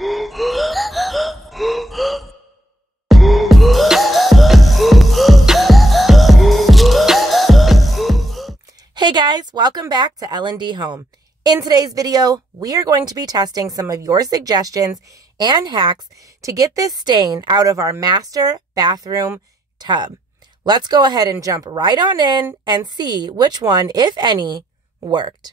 Hey guys, welcome back to landdhome. In today's video, we are going to be testing some of your suggestions and hacks to get this stain out of our master bathroom tub. Let's go ahead and jump right on in and see which one, if any, worked.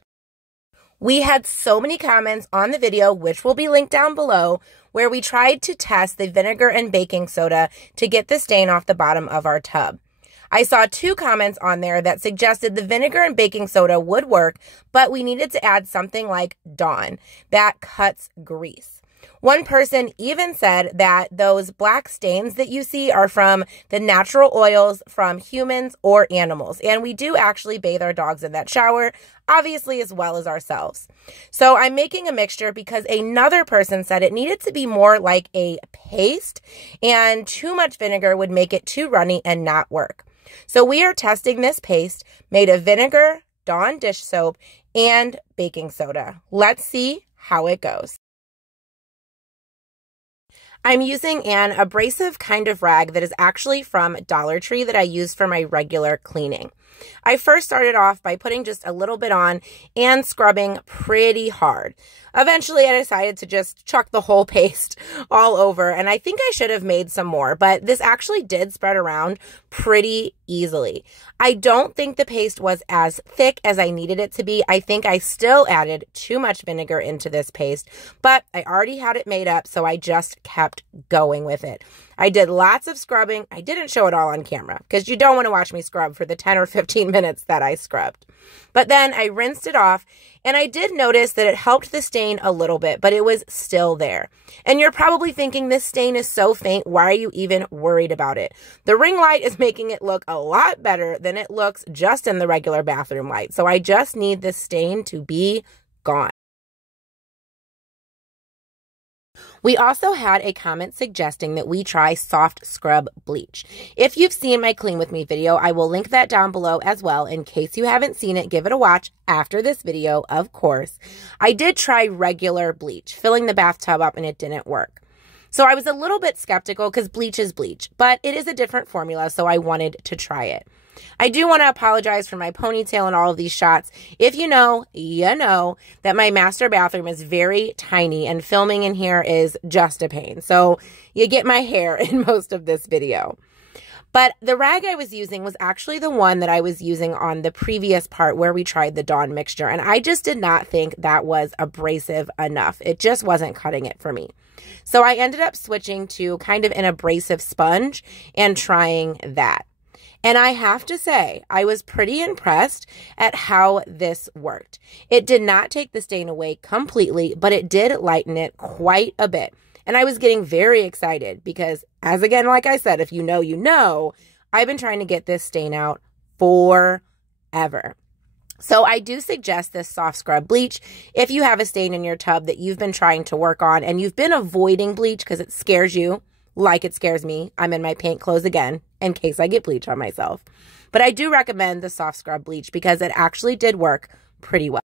We had so many comments on the video, which will be linked down below, where we tried to test the vinegar and baking soda to get the stain off the bottom of our tub. I saw 2 comments on there that suggested the vinegar and baking soda would work, but we needed to add something like Dawn that cuts grease. One person even said that those black stains that you see are from the natural oils from humans or animals. And we do actually bathe our dogs in that shower, obviously, as well as ourselves. So I'm making a mixture because another person said it needed to be more like a paste, and too much vinegar would make it too runny and not work. So we are testing this paste made of vinegar, Dawn dish soap, and baking soda. Let's see how it goes. I'm using an abrasive kind of rag that is actually from Dollar Tree that I use for my regular cleaning. I first started off by putting just a little bit on and scrubbing pretty hard. Eventually, I decided to just chuck the whole paste all over, and I think I should have made some more, but this actually did spread around pretty easily. I don't think the paste was as thick as I needed it to be. I think I still added too much vinegar into this paste, but I already had it made up, so I just kept going with it. I did lots of scrubbing. I didn't show it all on camera because you don't want to watch me scrub for the 10 or 15 minutes that I scrubbed. But then I rinsed it off, and I did notice that it helped the stain a little bit, but it was still there. And you're probably thinking, this stain is so faint, why are you even worried about it? The ring light is making it look a lot better than it looks just in the regular bathroom light. So I just need this stain to be gone. We also had a comment suggesting that we try soft scrub bleach. If you've seen my Clean With Me video, I will link that down below as well. In case you haven't seen it, give it a watch after this video, of course. I did try regular bleach, filling the bathtub up, and it didn't work. So I was a little bit skeptical because bleach is bleach, but it is a different formula, so I wanted to try it. I do want to apologize for my ponytail and all of these shots. If you know, you know that my master bathroom is very tiny and filming in here is just a pain. So you get my hair in most of this video. But the rag I was using was actually the one that I was using on the previous part where we tried the Dawn mixture. And I just did not think that was abrasive enough. It just wasn't cutting it for me. So I ended up switching to kind of an abrasive sponge and trying that. And I have to say, I was pretty impressed at how this worked. It did not take the stain away completely, but it did lighten it quite a bit. And I was getting very excited because, as again, like I said, if you know, you know, I've been trying to get this stain out forever. So I do suggest this soft scrub bleach if you have a stain in your tub that you've been trying to work on and you've been avoiding bleach because it scares you. Like it scares me. I'm in my paint clothes again in case I get bleach on myself. But I do recommend the soft scrub bleach because it actually did work pretty well.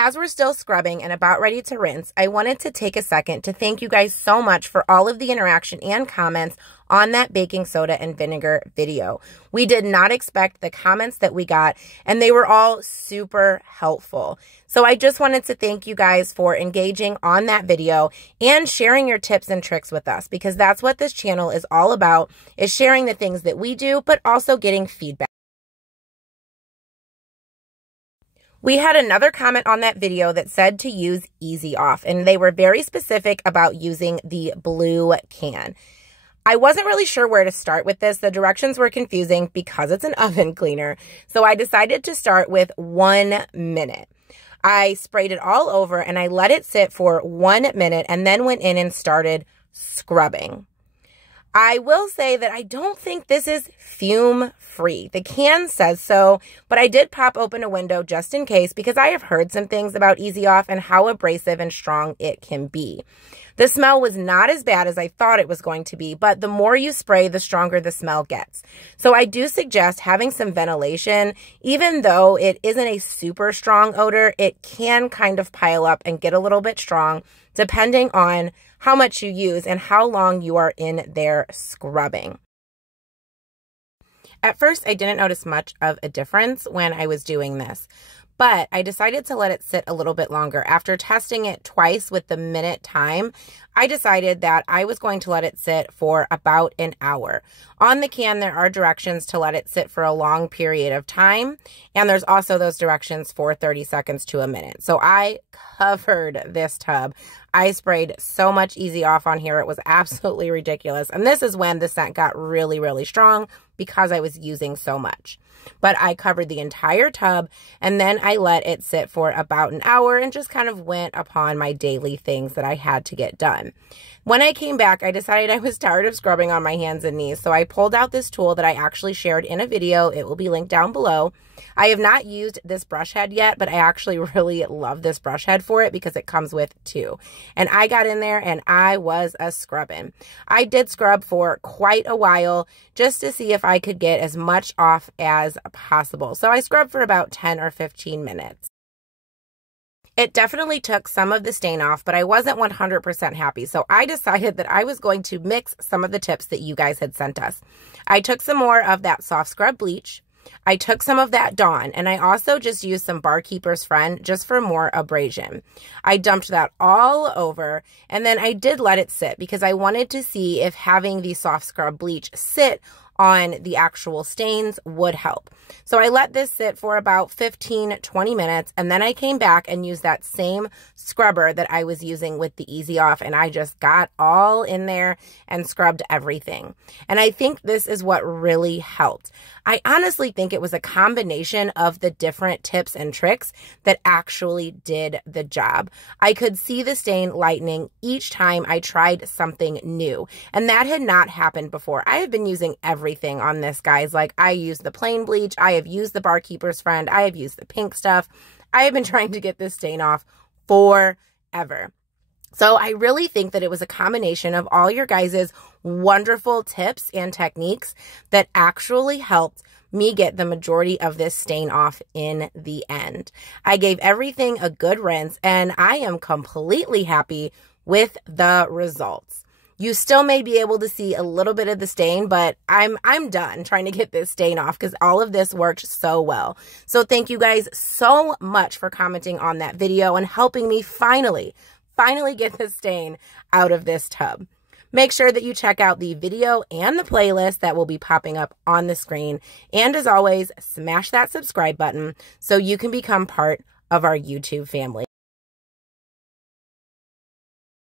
As we're still scrubbing and about ready to rinse, I wanted to take a second to thank you guys so much for all of the interaction and comments on that baking soda and vinegar video. We did not expect the comments that we got, and they were all super helpful. So I just wanted to thank you guys for engaging on that video and sharing your tips and tricks with us, because that's what this channel is all about, is sharing the things that we do, but also getting feedback. We had another comment on that video that said to use Easy Off, and they were very specific about using the blue can. I wasn't really sure where to start with this. The directions were confusing because it's an oven cleaner. So I decided to start with 1 minute. I sprayed it all over and I let it sit for 1 minute and then went in and started scrubbing. I will say that I don't think this is fume free. The can says so, but I did pop open a window just in case because I have heard some things about Easy Off and how abrasive and strong it can be. The smell was not as bad as I thought it was going to be, but the more you spray, the stronger the smell gets. So I do suggest having some ventilation. Even though it isn't a super strong odor, it can kind of pile up and get a little bit strong depending on how much you use and how long you are in there scrubbing. At first, I didn't notice much of a difference when I was doing this, but I decided to let it sit a little bit longer. After testing it twice with the minute time, I decided that I was going to let it sit for about an hour. On the can, there are directions to let it sit for a long period of time, and there's also those directions for 30 seconds to a minute. So I covered this tub. I sprayed so much Easy Off on here. It was absolutely ridiculous. And this is when the scent got really, really strong because I was using so much. But I covered the entire tub, and then I let it sit for about an hour and just kind of went upon my daily things that I had to get done. When I came back, I decided I was tired of scrubbing on my hands and knees, so I pulled out this tool that I actually shared in a video. It will be linked down below. I have not used this brush head yet, but I actually really love this brush head for it because it comes with two. And I got in there and I was a scrubbing. I did scrub for quite a while just to see if I could get as much off as possible. So I scrubbed for about 10 or 15 minutes. It definitely took some of the stain off, but I wasn't 100% happy. So I decided that I was going to mix some of the tips that you guys had sent us. I took some more of that soft scrub bleach. I took some of that Dawn, and I also just used some Barkeeper's Friend just for more abrasion. I dumped that all over, and then I did let it sit because I wanted to see if having the soft scrub bleach sit on the actual stains would help. So I let this sit for about 15-20 minutes, and then I came back and used that same scrubber that I was using with the Easy Off, and I just got all in there and scrubbed everything. And I think this is what really helped. I honestly think it was a combination of the different tips and tricks that actually did the job. I could see the stain lightening each time I tried something new, and that had not happened before. I have been using everything on this, guys. Like, I use the plain bleach, I have used the Barkeeper's Friend, I have used the pink stuff. I have been trying to get this stain off forever. So I really think that it was a combination of all your guys' wonderful tips and techniques that actually helped me get the majority of this stain off in the end. I gave everything a good rinse, and I am completely happy with the results. You still may be able to see a little bit of the stain, but I'm done trying to get this stain off because all of this worked so well. So thank you guys so much for commenting on that video and helping me finally get this stain out of this tub. Make sure that you check out the video and the playlist that will be popping up on the screen. And as always, smash that subscribe button so you can become part of our YouTube family.